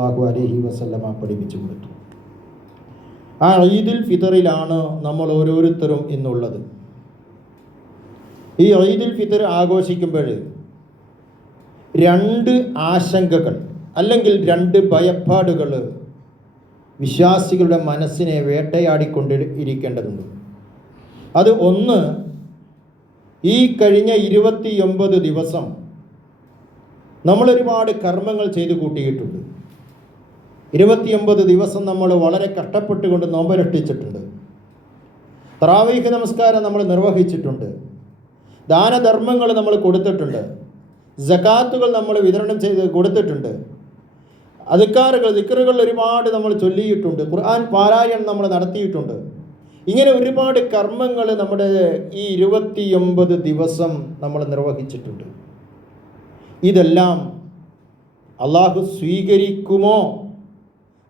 സല്ലല്ലാഹു അലൈഹി വസല്ലമ പഠിപ്പിച്ചു കൊടുത്തു. ആ ഈദുൽ ഫിത്തറിലാണ് നമ്മൾ ഓരോരുത്തരും ഇന്നുള്ളത്. ഈ ഈദുൽ ഫിത്തർ ആഘോഷിക്കുമ്പോൾ രണ്ട് ആശങ്കകൾ അല്ലെങ്കിൽ രണ്ട് ഭയപ്പാടുകൾ വിശ്വാസികളുടെ മനസ്സിനെ വേട്ടയാടിക്കൊണ്ട് ഇരിക്കേണ്ടതുണ്ട്. അത് ഒന്ന്, ഈ കഴിഞ്ഞ 29 ദിവസം നമ്മളൊരുപാട് കർമ്മങ്ങൾ ചെയ്തു കൂട്ടിയിട്ടുണ്ട്. 29 ദിവസം നമ്മൾ വളരെ കഷ്ടപ്പെട്ടുകൊണ്ട് നോമ്പനുഷ്ഠിച്ചിട്ടുണ്ട്. തറാവീഹ് നമസ്കാരം നമ്മൾ നിർവഹിച്ചിട്ടുണ്ട്. ദാനധർമ്മങ്ങൾ നമ്മൾ കൊടുത്തിട്ടുണ്ട്. സകാത്തുകൾ നമ്മൾ വിതരണം ചെയ്ത് കൊടുത്തിട്ടുണ്ട്. അദ്കാറുകൾ ദിക്റുകൾ ഒരുപാട് നമ്മൾ ചൊല്ലിയിട്ടുണ്ട്. ഖുർആൻ പാരായണം നമ്മൾ നടത്തിയിട്ടുണ്ട്. ഇങ്ങനെ ഒരുപാട് കർമ്മങ്ങൾ നമ്മുടെ ഈ 29 ദിവസം നമ്മൾ നിർവഹിച്ചിട്ടുണ്ട്. ഇതെല്ലാം അള്ളാഹു സ്വീകരിക്കുമോ,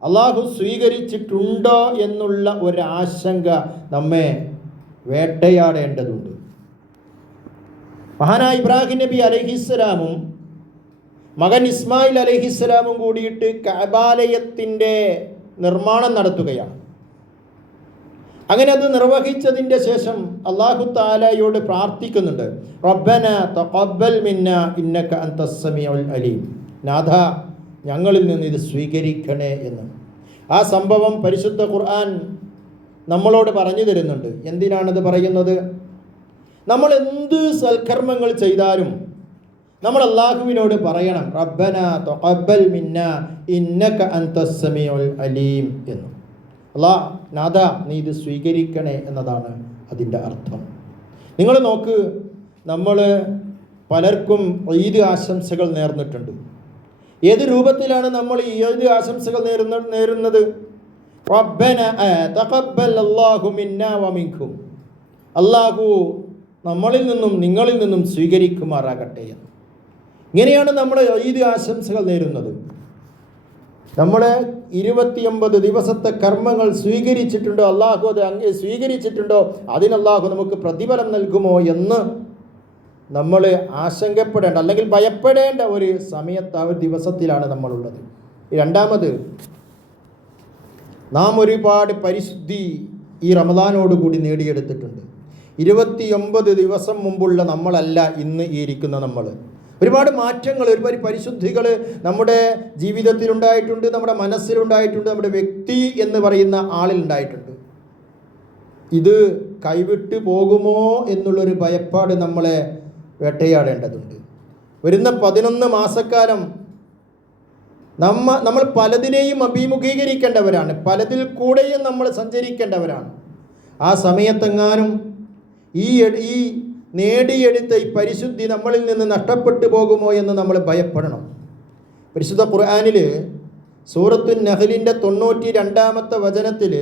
അള്ളാഹു സ്വീകരിച്ചിട്ടുണ്ടോ എന്നുള്ള ഒരാശങ്ക നമ്മെ വേട്ടയാടേണ്ടതുണ്ട്. മഹാനായ ഇബ്രാഹിം നബി അലൈഹിസ്സലാമും മകൻ ഇസ്മായിൽ അലൈഹിസ്സലാമും കൂടിയിട്ട് കഅബാലയത്തിൻ്റെ നിർമ്മാണം നടത്തുകയാണ്. അങ്ങനെ അത് നിർവഹിച്ചതിൻ്റെ ശേഷം അല്ലാഹു തആലയോട് പ്രാർത്ഥിക്കുന്നുണ്ട്, റബ്ബന തഖബ്ബൽ മിന്ന ഇന്നക അൻതസ് സമീഉൽ അലീം. നാഥ, ഞങ്ങളിൽ നിന്ന് ഇത് സ്വീകരിക്കണേ എന്ന്. ആ സംഭവം പരിശുദ്ധ ഖുർആൻ നമ്മളോട് പറഞ്ഞു തരുന്നുണ്ട്. എന്തിനാണത് പറയുന്നത്? നമ്മൾ എന്ത് സൽക്കർമ്മങ്ങൾ ചെയ്താലും നമ്മൾ അല്ലാഹുവിനോട് പറയണം, റബ്ബന തഖബ്ബൽ മിന്ന ഇന്നക അൻതസ് സമീഉൽ അലീം എന്ന്. നാഥ, നീ ഇത് സ്വീകരിക്കണേ എന്നതാണ് അതിൻ്റെ അർത്ഥം. നിങ്ങൾ നോക്ക്, നമ്മൾ പലർക്കും ഈദ് ആശംസകൾ നേർന്നിട്ടുണ്ട്. ഏത് രൂപത്തിലാണ് നമ്മൾ ഈ ഈദ് ആശംസകൾ നേരുന്നത്? റബ്ബന തഖബ്ബൽ അല്ലാഹു മിന്നാ വമിൻകും. അല്ലാഹു നമ്മളിൽ നിന്നും നിങ്ങളിൽ നിന്നും സ്വീകരിക്കുമാറാകട്ടെ എന്ന്. ഇങ്ങനെയാണ് നമ്മൾ ഈദ് ആശംസകൾ നേരുന്നത്. നമ്മൾ 29 ദിവസത്തെ കർമ്മങ്ങൾ സ്വീകരിച്ചിട്ടുണ്ടോ, അള്ളാഹു അത് സ്വീകരിച്ചിട്ടുണ്ടോ, അതിന് അള്ളാഹു നമുക്ക് പ്രതിഫലം നൽകുമോ എന്ന് നമ്മൾ ആശങ്കപ്പെടേണ്ട അല്ലെങ്കിൽ ഭയപ്പെടേണ്ട ഒരു സമയത്ത്, ആ ഒരു ദിവസത്തിലാണ് നമ്മളുള്ളത്. രണ്ടാമത്, നാം ഒരുപാട് പരിശുദ്ധി ഈ റമദാനോടുകൂടി നേടിയെടുത്തിട്ടുണ്ട്. 29 ദിവസം മുമ്പുള്ള നമ്മളല്ല ഇന്ന് ഈ ഇരിക്കുന്ന നമ്മൾ. ഒരുപാട് മാറ്റങ്ങൾ, ഒരുപാട് പരിശുദ്ധികൾ നമ്മുടെ ജീവിതത്തിലുണ്ടായിട്ടുണ്ട്, നമ്മുടെ മനസ്സിലുണ്ടായിട്ടുണ്ട്, നമ്മുടെ വ്യക്തി എന്ന് പറയുന്ന ആളിലുണ്ടായിട്ടുണ്ട്. ഇത് കൈവിട്ട് പോകുമോ എന്നുള്ളൊരു ഭയപ്പാട് നമ്മളെ വേട്ടയാടേണ്ടതുണ്ട്. വരുന്ന 11 മാസക്കാലം നമ്മൾ പലതിനെയും അഭിമുഖീകരിക്കേണ്ടവരാണ്, പലതിൽ കൂടെയും നമ്മൾ സഞ്ചരിക്കേണ്ടവരാണ്. ആ സമയത്തെങ്ങാനും ഈ നേടിയെടുത്ത ഈ പരിശുദ്ധി നമ്മളിൽ നിന്ന് നഷ്ടപ്പെട്ടു പോകുമോ എന്ന് നമ്മൾ ഭയപ്പെടണം. പരിശുദ്ധ ഖുർആനിൽ സൂറത്തുൻ നഹ്ലിൻ്റെ 92-ാമത്തെ വചനത്തിൽ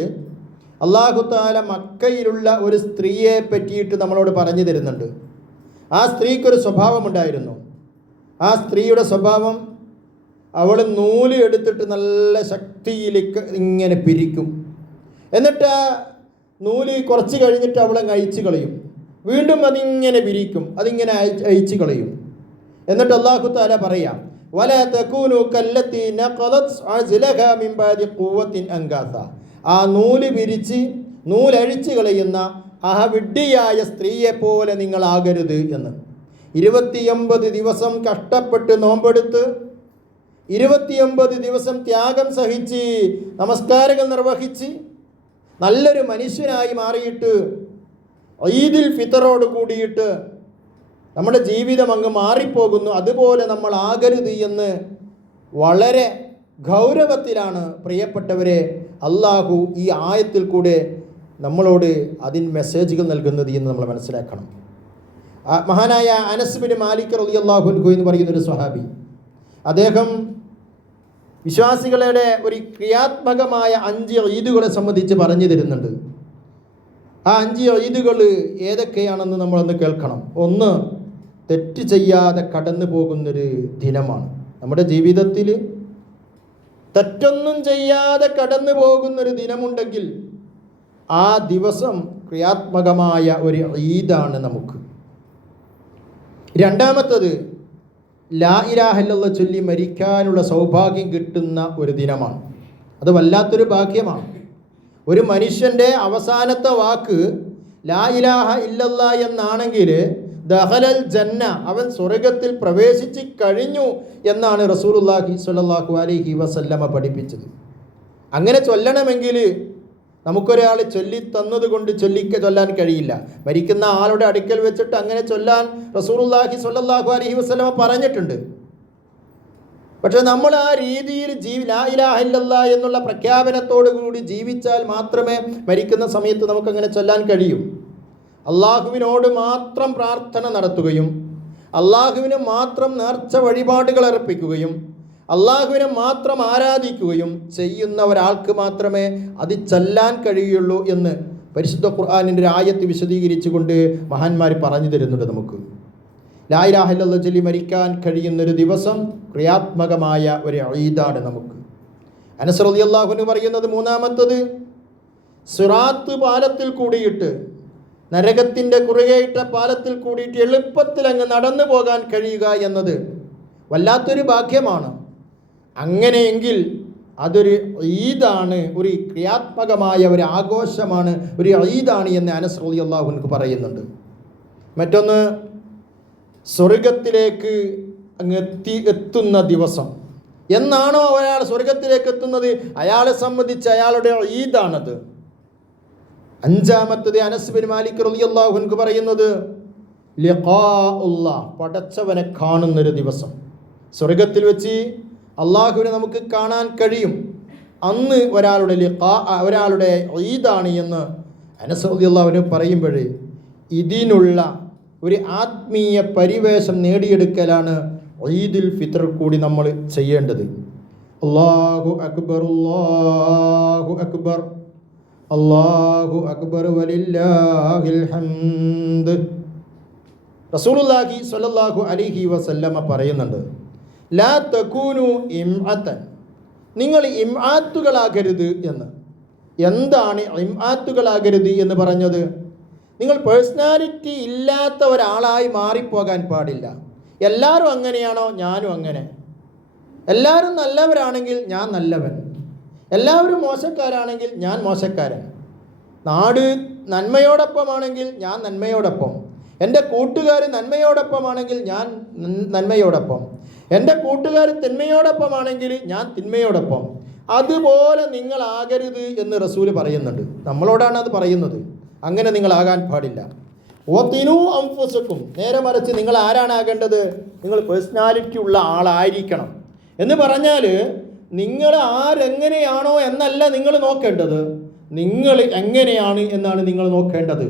അല്ലാഹു തആല മക്കയിലുള്ള ഒരു സ്ത്രീയെ പറ്റിയിട്ട് നമ്മളോട് പറഞ്ഞു തരുന്നുണ്ട്. ആ സ്ത്രീക്കൊരു സ്വഭാവമുണ്ടായിരുന്നു. ആ സ്ത്രീയുടെ സ്വഭാവം, അവൾ നൂല് എടുത്തിട്ട് നല്ല ശക്തിയിലേക്ക് ഇങ്ങനെ പിരിക്കും. എന്നിട്ട് ആ നൂല് കുറച്ച് കഴിഞ്ഞിട്ട് അവളങ്ങ് അഴിച്ചു കളയും. വീണ്ടും അതിങ്ങനെ വിരിക്കും, അതിങ്ങനെ അഴിച്ചു കളയും. എന്നിട്ട് അല്ലാഹു തആല പറയാം, വലാ തകൂനു കല്ലത്തി നഖലത് അസ്ലഹാ മിൻ ബഅദി ഖുവത്തിൻ അൻകാസ. ആ നൂല് വിരിച്ച് നൂലഴിച്ചു കളയുന്ന ആ വിഡ്ഢിയായ സ്ത്രീയെ പോലെ നിങ്ങളാകരുത് എന്ന്. 29 ദിവസം കഷ്ടപ്പെട്ട് നോമ്പെടുത്ത് 29 ദിവസം ത്യാഗം സഹിച്ച് നമസ്കാരങ്ങൾ നിർവഹിച്ച് നല്ലൊരു മനുഷ്യനായി മാറിയിട്ട് ഈദുൽ ഫിത്തറോട് കൂടിയിട്ട് നമ്മുടെ ജീവിതം അങ്ങ് മാറിപ്പോകുന്നു. അതുപോലെ നമ്മൾ ആകരുത് എന്ന് വളരെ ഗൗരവത്തിലാണ് പ്രിയപ്പെട്ടവരെ അല്ലാഹു ഈ ആയത്തിൽ കൂടെ നമ്മളോട് അതിന് മെസ്സേജുകൾ നൽകുന്നത് എന്ന് നമ്മൾ മനസ്സിലാക്കണം. മഹാനായ അനസ് ബിൻ മാലിക് റളിയല്ലാഹു അൻഹു എന്ന് പറയുന്നൊരു സ്വഹാബി, അദ്ദേഹം വിശ്വാസികളുടെ ഒരു ക്രിയാത്മകമായ 5 ഈദുകളെ സംബന്ധിച്ച് പറഞ്ഞു തരുന്നുണ്ട്. ആ 5 ഈദുകൾ ഏതൊക്കെയാണെന്ന് നമ്മളൊന്ന് കേൾക്കണം. ഒന്ന്, തെറ്റ് ചെയ്യാതെ കടന്നു പോകുന്നൊരു ദിനമാണ്. നമ്മുടെ ജീവിതത്തിൽ തെറ്റൊന്നും ചെയ്യാതെ കടന്നു പോകുന്നൊരു ദിനമുണ്ടെങ്കിൽ ആ ദിവസം ക്രിയാത്മകമായ ഒരു ഈദാണ് നമുക്ക്. രണ്ടാമത്തത്, ലാ ഇലാഹ ഇല്ലല്ലാഹ് ചൊല്ലി മരിക്കാനുള്ള സൗഭാഗ്യം കിട്ടുന്ന ഒരു ദിനമാണ്. അത് വല്ലാത്തൊരു ഭാഗ്യമാണ്. ഒരു മനുഷ്യൻ്റെ അവസാനത്തെ വാക്ക് ലാ ഇലാഹ ഇല്ലല്ലാഹ് എന്നാണെങ്കിൽ ദഖലൽ ജന്ന, അവൻ സ്വർഗത്തിൽ പ്രവേശിച്ച് കഴിഞ്ഞു എന്നാണ് റസൂലുള്ളാഹി സ്വല്ലല്ലാഹു അലൈഹി വസല്ലമ പഠിപ്പിച്ചത്. അങ്ങനെ ചൊല്ലണമെങ്കിൽ നമുക്കൊരാൾ ചൊല്ലി തന്നത് കൊണ്ട് ചൊല്ലാൻ കഴിയില്ല. മരിക്കുന്ന ആളുടെ അടുക്കൽ വെച്ചിട്ട് അങ്ങനെ ചൊല്ലാൻ റസൂലുള്ളാഹി സ്വല്ലല്ലാഹു അലൈഹി വസല്ലമ പറഞ്ഞിട്ടുണ്ട്. പക്ഷെ നമ്മൾ ആ രീതിയിൽ ലാ ഇലാഹ ഇല്ലല്ലാഹ് എന്നുള്ള പ്രഖ്യാപനത്തോടു കൂടി ജീവിച്ചാൽ മാത്രമേ മരിക്കുന്ന സമയത്ത് നമുക്കങ്ങനെ ചൊല്ലാൻ കഴിയൂ. അള്ളാഹുവിനോട് മാത്രം പ്രാർത്ഥന നടത്തുകയും അള്ളാഹുവിന് മാത്രം നേർച്ച വഴിപാടുകൾ അർപ്പിക്കുകയും അള്ളാഹുവിനെ മാത്രം ആരാധിക്കുകയും ചെയ്യുന്ന ഒരാൾക്ക് മാത്രമേ അത് ചൊല്ലാൻ കഴിയുള്ളൂ എന്ന് പരിശുദ്ധ ഖുർആനിൻ്റെ ഒരു ആയത്ത് വിശദീകരിച്ചുകൊണ്ട് മഹാന്മാർ പറഞ്ഞു തരുന്നുണ്ട്. നമുക്ക് ലാ ഇലാഹ ഇല്ലല്ലാഹ് ചൊല്ലി മരിക്കാൻ കഴിയുന്നൊരു ദിവസം ക്രിയാത്മകമായ ഒരു ഈദാണ് നമുക്ക്. അനസ് റളിയല്ലാഹു അൻഹു പറയുന്നത്, മൂന്നാമത്തത് സിറാത്ത് പാലത്തിൽ കൂടിയിട്ട്, നരകത്തിൻ്റെ കുറുകെയിട്ട പാലത്തിൽ കൂടിയിട്ട് എളുപ്പത്തിൽ അങ്ങ് നടന്നു പോകാൻ കഴിയുക എന്നത് വല്ലാത്തൊരു ഭാഗ്യമാണ്. അങ്ങനെയെങ്കിൽ അതൊരു ഈദാണ്, ഒരു ക്രിയാത്മകമായ ഒരു ആഘോഷമാണ്, ഒരു ഈദാണ് എന്ന് അനസ് റളിയല്ലാഹു അൻഹു പറയുന്നുണ്ട്. മറ്റൊന്ന്, സ്വർഗത്തിലേക്ക് അങ്ങ് എത്തുന്ന ദിവസം. എന്നാണോ ഒരാൾ സ്വർഗത്തിലേക്ക് എത്തുന്നത് അയാളെ സംബന്ധിച്ച് അയാളുടെ ഈദാണത്. അഞ്ചാമത്തത് അനസ് ബിൻ മാലിക് റളിയല്ലാഹു അൻഹു പറയുന്നത്, ലിഖാഉല്ലാഹ്, പടച്ചവനെ കാണുന്നൊരു ദിവസം. സ്വർഗത്തിൽ വെച്ച് അള്ളാഹുവിനെ നമുക്ക് കാണാൻ കഴിയും. അന്ന് ഒരാളുടെ ഈദാണ് എന്ന് അനസ് റളിയല്ലാഹു അൻഹു പറയുമ്പോൾ ഇതിനുള്ള ഒരു ആത്മീയ പരിവേഷം നേടിയെടുക്കലാണ് ഈദുൽ ഫിത്ർ കൂടി നമ്മൾ ചെയ്യേണ്ടത്. അല്ലാഹു അക്ബർ, അല്ലാഹു അക്ബർ, അല്ലാഹു അക്ബർ വലില്ലാഹിൽ ഹംദ്. റസൂലുള്ളാഹി സ്വല്ലല്ലാഹു അലൈഹി വസല്ലമ പറയുന്നുണ്ട്, ലാ തകൂനു ഇംഅതൻ, നിങ്ങൾ ഇംആത്തുകളാകരുത് എന്ന്. എന്താണ് ഇംആത്തുകളാകരുത് എന്ന് പറഞ്ഞത്? നിങ്ങൾ പേഴ്സണാലിറ്റി ഇല്ലാത്ത ഒരാളായി മാറിപ്പോകാൻ പാടില്ല. എല്ലാവരും അങ്ങനെയാണോ? ഞാനും അങ്ങനെ. എല്ലാവരും നല്ലവരാണെങ്കിൽ ഞാൻ നല്ലവൻ, എല്ലാവരും മോശക്കാരാണെങ്കിൽ ഞാൻ മോശക്കാരൻ. നാട് നന്മയോടൊപ്പമാണെങ്കിൽ ഞാൻ നന്മയോടൊപ്പം, എൻ്റെ കൂട്ടുകാർ നന്മയോടൊപ്പമാണെങ്കിൽ ഞാൻ നന്മയോടൊപ്പം, എൻ്റെ കൂട്ടുകാർ തിന്മയോടൊപ്പമാണെങ്കിൽ ഞാൻ തിന്മയോടൊപ്പം. അതുപോലെ നിങ്ങളാകരുത് എന്ന് റസൂല് പറയുന്നുണ്ട്. നമ്മളോടാണ് അത് പറയുന്നത്. അങ്ങനെ നിങ്ങളാകാൻ പാടില്ല. ഓത്തിനു അംഫുസക്കും, നേരെ മറിച്ച് നിങ്ങൾ ആരാണ് ആകേണ്ടത്? നിങ്ങൾ പേഴ്സണാലിറ്റി ഉള്ള ആളായിരിക്കണം. എന്ന് പറഞ്ഞാൽ നിങ്ങൾ ആരെങ്ങനെയാണോ എന്നല്ല നിങ്ങൾ നോക്കേണ്ടത്, നിങ്ങൾ എങ്ങനെയാണ് എന്നാണ് നിങ്ങൾ നോക്കേണ്ടത്.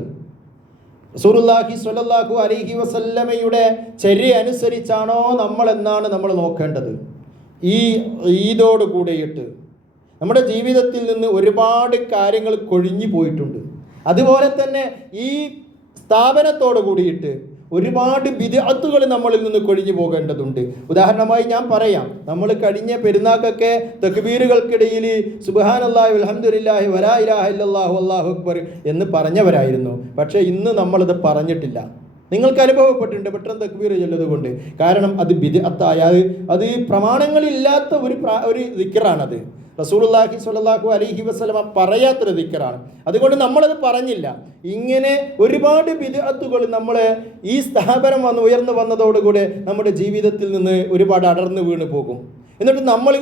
റസൂലുള്ളാഹി സ്വല്ലല്ലാഹു അലൈഹി വസല്ലമയുടെ ചര്യ അനുസരിച്ചാണോ നമ്മൾ എന്നാണ് നമ്മൾ നോക്കേണ്ടത്. ഈ ഈദോട് കൂടിയിട്ട് നമ്മുടെ ജീവിതത്തിൽ നിന്ന് ഒരുപാട് കാര്യങ്ങൾ കൊഴിഞ്ഞു പോയിട്ടുണ്ട്. അതുപോലെ തന്നെ ഈ സ്ഥാപനത്തോട് കൂടിയിട്ട് ഒരുപാട് ബിദ്അത്തുകൾ നമ്മളിൽ നിന്ന് കൊഴിഞ്ഞു പോകേണ്ടതുണ്ട്. ഉദാഹരണമായി ഞാൻ പറയാം, നമ്മൾ കഴിഞ്ഞ പെരുന്നാൾക്കൊക്കെ തക്ബീറുകൾക്കിടയിൽ സുബ്ഹാനല്ലാഹി വൽഹംദുലില്ലാഹി വലാ ഇലാഹ ഇല്ലല്ലാഹു അല്ലാഹു അക്ബർ എന്ന് പറഞ്ഞവരായിരുന്നു. പക്ഷേ ഇന്ന് നമ്മളത് പറഞ്ഞിട്ടില്ല. നിങ്ങൾക്ക് അനുഭവപ്പെട്ടിട്ടുണ്ട് പെട്ടെന്ന് തക്ബീർ ചൊല്ലതുകൊണ്ട്. കാരണം അത് ബിദ്അത്തായ, അത് പ്രമാണങ്ങളില്ലാത്ത ഒരു ദിക്റാണത്. റസൂലുള്ളാഹി സ്വല്ലല്ലാഹു അലൈഹി വസല്ലമ പറയാത്തൊരു ദിക്റാണ്. അതുകൊണ്ട് നമ്മളത് പറഞ്ഞില്ല. ഇങ്ങനെ ഒരുപാട് ബിദ്അത്തുകൾ നമ്മൾ ഈ സ്ഥാപനം ഉയർന്നു വന്നതോടുകൂടെ നമ്മുടെ ജീവിതത്തിൽ നിന്ന് ഒരുപാട് അടർന്നു വീണ് പോകും. എന്നിട്ട് നമ്മൾ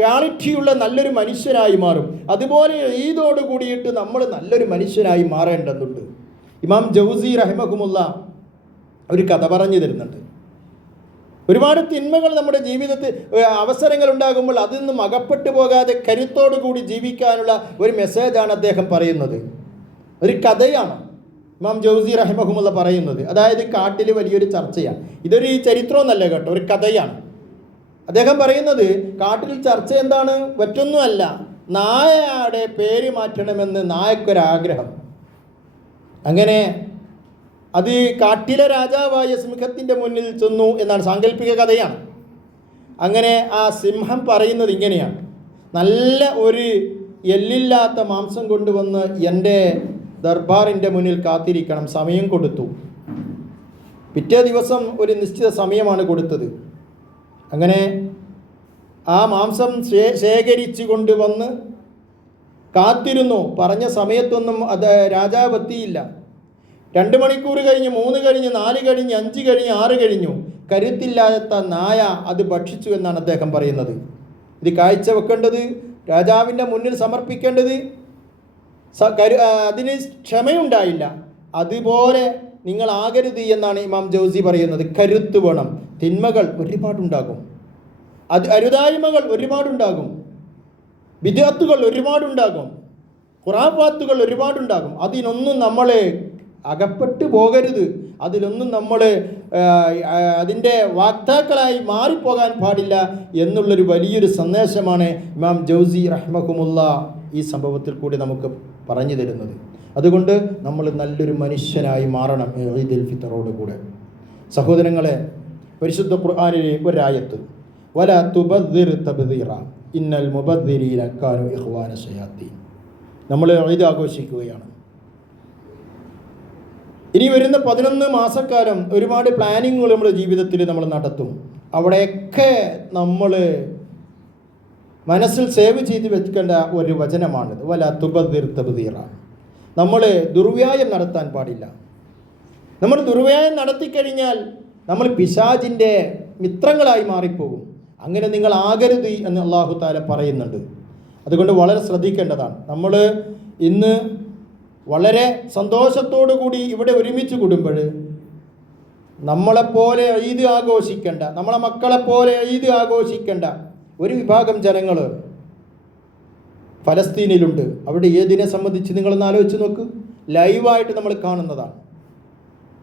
ക്വാളിറ്റിയുള്ള നല്ലൊരു മനുഷ്യനായി മാറും. അതുപോലെ ഈദോട് കൂടിയിട്ട് നമ്മൾ നല്ലൊരു മനുഷ്യനായി മാറേണ്ടതുണ്ട്. ഇമാം ജൗസി റഹിമഹുമുള്ള ഒരു കഥ പറഞ്ഞു തരുന്നുണ്ട്. ഒരുപാട് തിന്മകൾ നമ്മുടെ ജീവിതത്തിൽ അവസരങ്ങൾ ഉണ്ടാകുമ്പോൾ അതിൽ നിന്നും അകപ്പെട്ടു പോകാതെ കരുത്തോടു കൂടി ജീവിക്കാനുള്ള ഒരു മെസ്സേജാണ് അദ്ദേഹം പറയുന്നത്. ഒരു കഥയാണ് ഇമാം ജൗസി റഹിമഹുമുള്ള പറയുന്നത്. അതായത് കാട്ടിൽ വലിയൊരു ചർച്ചയാണ്. ഇതൊരു ചരിത്രമൊന്നല്ല കേട്ടോ, ഒരു കഥയാണ്. അദ്ദേഹം പറയുന്നത് കാട്ടിൽ ചർച്ച എന്താണ്? മറ്റൊന്നുമല്ല, നായയുടെ പേര് മാറ്റണമെന്ന് നായക്കൊരാഗ്രഹം. അങ്ങനെ അത് കാട്ടിലെ രാജാവായ സിംഹത്തിൻ്റെ മുന്നിൽ ചെന്നു എന്നാണ്, സാങ്കല്പിക കഥയാണ്. അങ്ങനെ ആ സിംഹം പറയുന്നത് ഇങ്ങനെയാണ്: നല്ല ഒരു എല്ലില്ലാത്ത മാംസം കൊണ്ടുവന്ന് എൻ്റെ ദർബാറിൻ്റെ മുന്നിൽ കാത്തിരിക്കണം. സമയം കൊടുത്തു. പിറ്റേ ദിവസം ഒരു നിശ്ചിത സമയമാണ് കൊടുത്തത്. അങ്ങനെ ആ മാംസം ശേഖരിച്ചു കൊണ്ടുവന്ന് കാത്തിരുന്നു. പറഞ്ഞ സമയത്തൊന്നും അത് രാജാവ് എത്തിയില്ല. 2 മണിക്കൂർ കഴിഞ്ഞ്, 3 കഴിഞ്ഞ്, 4 കഴിഞ്ഞ്, 5 കഴിഞ്ഞ്, 6 കഴിഞ്ഞു. കരുത്തില്ലാത്ത നായ അത് ഭക്ഷിച്ചു എന്നാണ് അദ്ദേഹം പറയുന്നത്. ഇത് കാഴ്ച വെക്കേണ്ടത്, രാജാവിൻ്റെ മുന്നിൽ സമർപ്പിക്കേണ്ടത്, അതിന് ക്ഷമയുണ്ടായില്ല. അതുപോലെ നിങ്ങളാകരുത് എന്നാണ് ഇമാം ജൗസി പറയുന്നത്. കരുത്ത് വേണം. തിന്മകൾ ഒരുപാടുണ്ടാകും, അരുതായ്മകൾ ഒരുപാടുണ്ടാകും, ബിദ്അത്തുകൾ ഒരുപാടുണ്ടാകും, ഖുറാഫാത്തുകൾ ഒരുപാടുണ്ടാകും. അതിനൊന്നും നമ്മൾ അകപ്പെട്ടു പോകരുത്. അതിലൊന്നും നമ്മൾ അതിൻ്റെ വാക്താക്കളായി മാറിപ്പോകാൻ പാടില്ല എന്നുള്ളൊരു വലിയൊരു സന്ദേശമാണ് ഇമാം ജൗസി റഹ്മഹുമുള്ള ഈ സംഭവത്തിൽ കൂടി നമുക്ക് പറഞ്ഞു തരുന്നത്. അതുകൊണ്ട് നമ്മൾ നല്ലൊരു മനുഷ്യനായി മാറണം ഈദുൽ ഫിത്തറോട് കൂടെ. സഹോദരങ്ങളെ, പരിശുദ്ധ ഖുർആനിലെ ഒരായത്ത്, വലാ തുബദ്ദിർ തബ്ദീറ ഇന്നൽ മുബദ്ദിരീന കാനൂ ഇഖ്വാന ശയാത്തീൻ. നമ്മൾ ഈദ് ആഘോഷിക്കുകയാണ്. ഇനി വരുന്ന 11 മാസക്കാലം ഒരുപാട് പ്ലാനിങ്ങുകൾ നമ്മുടെ ജീവിതത്തിൽ നമ്മൾ നടത്തും. അവിടെയൊക്കെ നമ്മൾ മനസ്സിൽ സേവ് ചെയ്ത് വെക്കേണ്ട ഒരു വചനമാണിത്. വലാ തുബദ്ദിർ തബ്ദീറ. നമ്മൾ ദുർവ്യായം നടത്താൻ പാടില്ല. നമ്മൾ ദുർവ്യായം നടത്തിക്കഴിഞ്ഞാൽ നമ്മൾ പിശാചിൻ്റെ മിത്രങ്ങളായി മാറിപ്പോകും. അങ്ങനെ നിങ്ങൾ ആകരുത് എന്ന് അല്ലാഹു തആല പറയുന്നുണ്ട്. അതുകൊണ്ട് വളരെ ശ്രദ്ധിക്കേണ്ടതാണ്. നമ്മൾ ഇന്ന് വളരെ സന്തോഷത്തോടു കൂടി ഇവിടെ ഒരുമിച്ച് കൂടുമ്പോൾ നമ്മളെപ്പോലെ ഈദ് ആഘോഷിക്കേണ്ട, നമ്മളെ മക്കളെപ്പോലെ ഈദ് ആഘോഷിക്കേണ്ട ഒരു വിഭാഗം ജനങ്ങൾ ഫലസ്തീനിലുണ്ട്. അവിടെ ഈദിനെ സംബന്ധിച്ച് നിങ്ങളൊന്ന് ആലോചിച്ച് നോക്ക്. ലൈവായിട്ട് നമ്മൾ കാണുന്നതാണ്.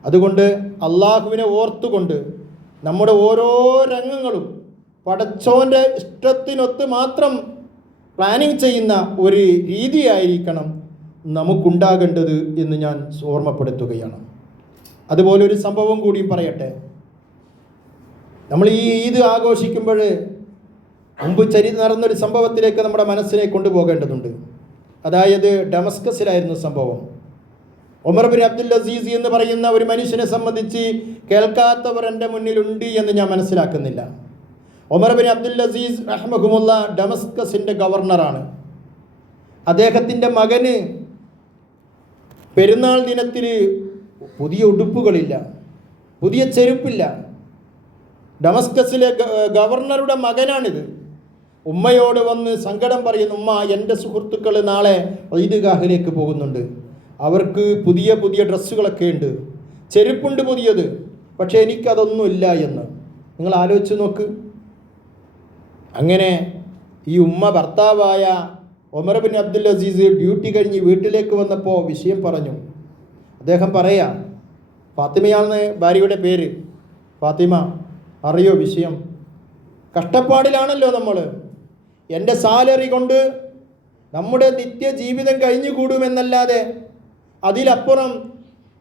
അതുകൊണ്ട് അള്ളാഹുവിനെ ഓർത്തുകൊണ്ട് നമ്മുടെ ഓരോ രംഗങ്ങളും പടച്ചോൻ്റെ ഇഷ്ടത്തിനൊത്ത് മാത്രം പ്ലാനിങ് ചെയ്യുന്ന ഒരു രീതിയായിരിക്കണം നമുക്കുണ്ടാകേണ്ടത് എന്ന് ഞാൻ ഓർമ്മപ്പെടുത്തുകയാണ്. അതുപോലെ ഒരു സംഭവം കൂടിയും പറയട്ടെ. നമ്മൾ ഈ ഈദ് ആഘോഷിക്കുമ്പോൾ മുമ്പ് നടന്നൊരു സംഭവത്തിലേക്ക് നമ്മുടെ മനസ്സിനെ കൊണ്ടുപോകേണ്ടതുണ്ട്. അതായത് ഡമസ്കസിലായിരുന്നു സംഭവം. ഉമർ ബിൻ അബ്ദുൽ അസീസ് എന്ന് പറയുന്ന ഒരു മനുഷ്യനെ സംബന്ധിച്ച് കേൾക്കാത്തവർ എൻ്റെ മുന്നിലുണ്ട് എന്ന് ഞാൻ മനസ്സിലാക്കുന്നില്ല. ഉമർ ബിൻ അബ്ദുൽ അസീസ് റഹ്മഹുമുള്ള ഡമസ്കസിൻ്റെ ഗവർണറാണ്. അദ്ദേഹത്തിൻ്റെ മകന് പെരുന്നാൾ ദിനത്തിൽ പുതിയ ഉടുപ്പുകളില്ല, പുതിയ ചെരുപ്പില്ല. ഡമസ്കസിലെ ഗവർണറുടെ മകനാണിത്. ഉമ്മയോട് വന്ന് സങ്കടം പറയുന്നു, ഉമ്മ, എൻ്റെ സുഹൃത്തുക്കൾ നാളെ ഈദ്ഗാഹിലേക്ക് പോകുന്നുണ്ട്. അവർക്ക് പുതിയ പുതിയ ഡ്രസ്സുകളൊക്കെ ഉണ്ട്, ചെരുപ്പുണ്ട് പുതിയത്, പക്ഷേ എനിക്കതൊന്നുമില്ല എന്ന്. നിങ്ങൾ ആലോചിച്ച് നോക്ക്. അങ്ങനെ ഈ ഉമ്മ ഭർത്താവായ Umar bin Abdul Aziz duty കഴിഞ്ഞ് വീട്ടിലേക്ക് വന്നപ്പോൾ വിഷയം പറഞ്ഞു. അദ്ദേഹം പറയാ, ഫാത്തിമയാണ് ഭാര്യയുടെ പേര്. ഫാത്തിമ, അറിയോ വിഷയം? കഷ്ടപ്പാടിലാണല്ലോ നമ്മൾ. എൻ്റെ സാലറി കൊണ്ട് നമ്മുടെ നിത്യജീവിതം കഴിഞ്ഞുകൂടുമെന്നല്ലാതെ അതിലപ്പുറം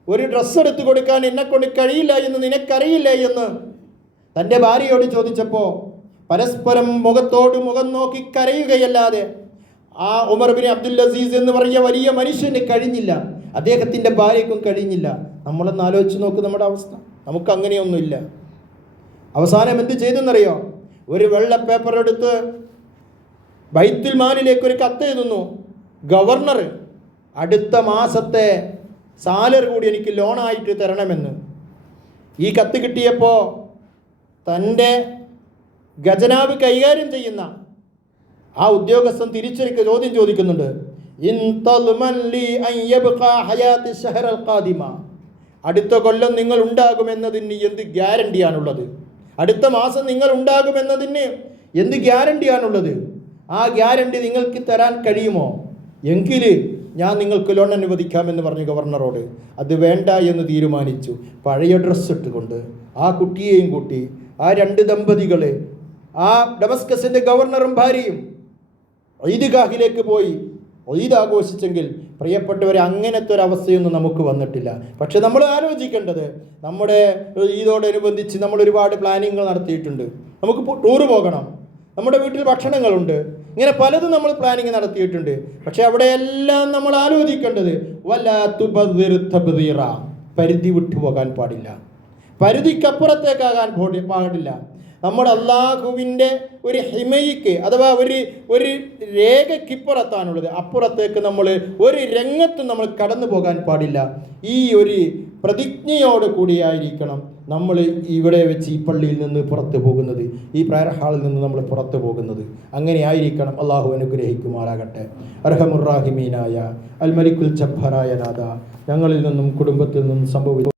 ഒരു ഡ്രസ്സ് എടുത്തു കൊടുക്കാൻ എന്നെക്കൊണ്ട് കഴിയില്ല എന്ന് നിനക്കറിയില്ല എന്ന് തൻ്റെ ഭാര്യയോട് ചോദിച്ചപ്പോൾ പരസ്പരം മുഖത്തോട് മുഖം നോക്കി കരയുകയല്ലാതെ ആ ഉമർ ബിൻ അബ്ദുൽ അസീസ് എന്ന് പറഞ്ഞ വലിയ മനുഷ്യന് കഴിഞ്ഞില്ല. അദ്ദേഹത്തിൻ്റെ ഭാര്യയ്ക്കും കഴിഞ്ഞില്ല. നമ്മളൊന്ന് ആലോചിച്ച് നോക്ക് നമ്മുടെ അവസ്ഥ. നമുക്ക് അങ്ങനെയൊന്നുമില്ല. അവസാനം എന്ത് ചെയ്തെന്നറിയോ? ഒരു വെള്ള പേപ്പർ എടുത്ത് ബൈത്തുൽ മാലിലേക്ക് ഒരു കത്ത് എഴുതുന്നു. ഗവർണർ, അടുത്ത മാസത്തെ സാലറി കൂടി എനിക്ക് ലോണായിട്ട് തരണമെന്ന്. ഈ കത്ത് കിട്ടിയപ്പോൾ തൻ്റെ ഖജനാവ് കൈകാര്യം ചെയ്യുന്ന ആ ഉദ്യോഗസ്ഥൻ തിരിച്ചൊരു ചോദ്യം ചോദിക്കുന്നുണ്ട്. അടുത്ത കൊല്ലം നിങ്ങൾ ഉണ്ടാകുമെന്നതിന് എന്ത് ഗ്യാരണ്ടിയാണുള്ളത്? അടുത്ത മാസം നിങ്ങൾ ഉണ്ടാകുമെന്നതിന് എന്ത് ഗ്യാരണ്ടിയാണുള്ളത്? ആ ഗ്യാരണ്ടി നിങ്ങൾക്ക് തരാൻ കഴിയുമോ? എങ്കിൽ ഞാൻ നിങ്ങൾക്ക് ലോൺ അനുവദിക്കാമെന്ന് പറഞ്ഞു ഗവർണറോട്. അത് വേണ്ട എന്ന് തീരുമാനിച്ചു. പഴയ ഡ്രസ്സ് ഇട്ടുകൊണ്ട് ആ കുട്ടിയെയും കൂട്ടി ആ 2 ദമ്പതികൾ, ആ ഡമസ്കസിൻ്റെ ഗവർണറും ഭാര്യയും ഈദ്ഗാഹിലേക്ക് പോയി ഈദ് ആഘോഷിച്ചെങ്കിൽ പ്രിയപ്പെട്ടവരെ, അങ്ങനത്തെ ഒരു അവസ്ഥയൊന്നും നമുക്ക് വന്നിട്ടില്ല. പക്ഷെ നമ്മൾ ആലോചിക്കേണ്ടത്, നമ്മുടെ ഈദോടനുബന്ധിച്ച് നമ്മൾ ഒരുപാട് പ്ലാനിങ്ങുകൾ നടത്തിയിട്ടുണ്ട്. നമുക്ക് ടൂറ് പോകണം, നമ്മുടെ വീട്ടിൽ ഭക്ഷണങ്ങളുണ്ട്, ഇങ്ങനെ പലതും നമ്മൾ പ്ലാനിങ് നടത്തിയിട്ടുണ്ട്. പക്ഷെ അവിടെയെല്ലാം നമ്മൾ ആലോചിക്കേണ്ടത് വലാ തുബദ്ദിർ തബ്ദീറ, പരിധി വിട്ടു പോകാൻ പാടില്ല. പരിധിക്കപ്പുറത്തേക്കാകാൻ പാടില്ല. നമ്മൾ അള്ളാഹുവിൻ്റെ ഒരു ഹിമയ്ക്ക് അഥവാ ഒരു രേഖയ്ക്കിപ്പുറത്താണുള്ളത്. അപ്പുറത്തേക്ക് നമ്മൾ ഒരു രംഗത്തും നമ്മൾ കടന്നു പോകാൻ പാടില്ല. ഈ ഒരു പ്രതിജ്ഞയോട് കൂടിയായിരിക്കണം നമ്മൾ ഇവിടെ വെച്ച് ഈ പള്ളിയിൽ നിന്ന് പുറത്തു പോകുന്നത്, ഈ പ്രയർ ഹാളിൽ നിന്ന് നമ്മൾ പുറത്തു പോകുന്നത്. അങ്ങനെ ആയിരിക്കണം. അള്ളാഹു അനുഗ്രഹിക്കുമാറാകട്ടെ. അർഹമുർ റാഹിമീനായ അൽ മലിക്കുൽ ജബ്ബാറായ നാഥ, ഞങ്ങളിൽ നിന്നും കുടുംബത്തിൽ നിന്നും സംഭവിച്ചു